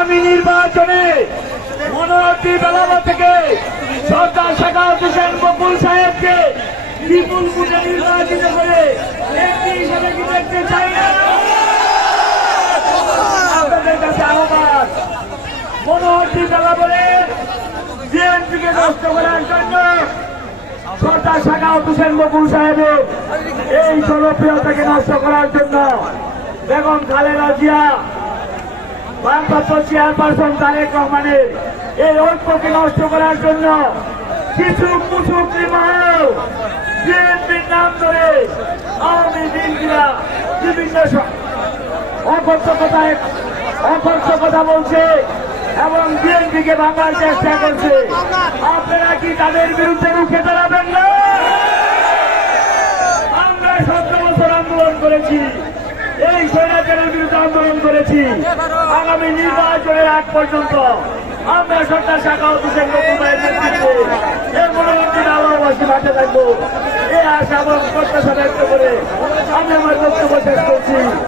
আগামী নির্বাচনে মনোহরদী বেলাবা থেকে সরকার সাখাওয়াত হোসেন বকুল সাহেবকে বিপুল ভোটে নির্বাচিত করে এমপি হিসেবে কি দেখতে চাই না? আপনাদের কাছে আহ্বান, মনোহরদী বেলাবরে বিএনপিকে নষ্ট করার জন্য সরকার সাখাওয়াত হোসেন বকুল সাহেবের এই জনপ্রিয়তাকে নষ্ট করার জন্য বেগম খালেদা জিয়া ভারপ্রাপ্ত চেয়ারপারসন তারেক রহমানের এই ঐক্যকে নষ্ট করার জন্য কিছু কুচুকরি মহল বিএনপির নাম ধরে আওয়ামী বিএনপিরা বিভিন্ন অকথ্য কথা বলছে এবং বিএনপিকে ভাঙার চেষ্টা করছে। আপনারা কি তাদের বিরুদ্ধে রুখে দাঁড়াবেন না? আমরা 17 বছর আন্দোলন করেছি, এই স্বৈরাচারের বিরুদ্ধে আন্দোলন করেছি। আগামী নির্বাচনের আগ পর্যন্ত আমরা সরকার সাখাওয়াত হোসেন বকুল ভাইয়ের নেতৃত্বে এই মনোনয়ন আলোবাসী মাঠে থাকবো, এই আশা এবং প্রত্যাশা ব্যক্ত করে আমি আমার বক্তব্য শেষ করছি।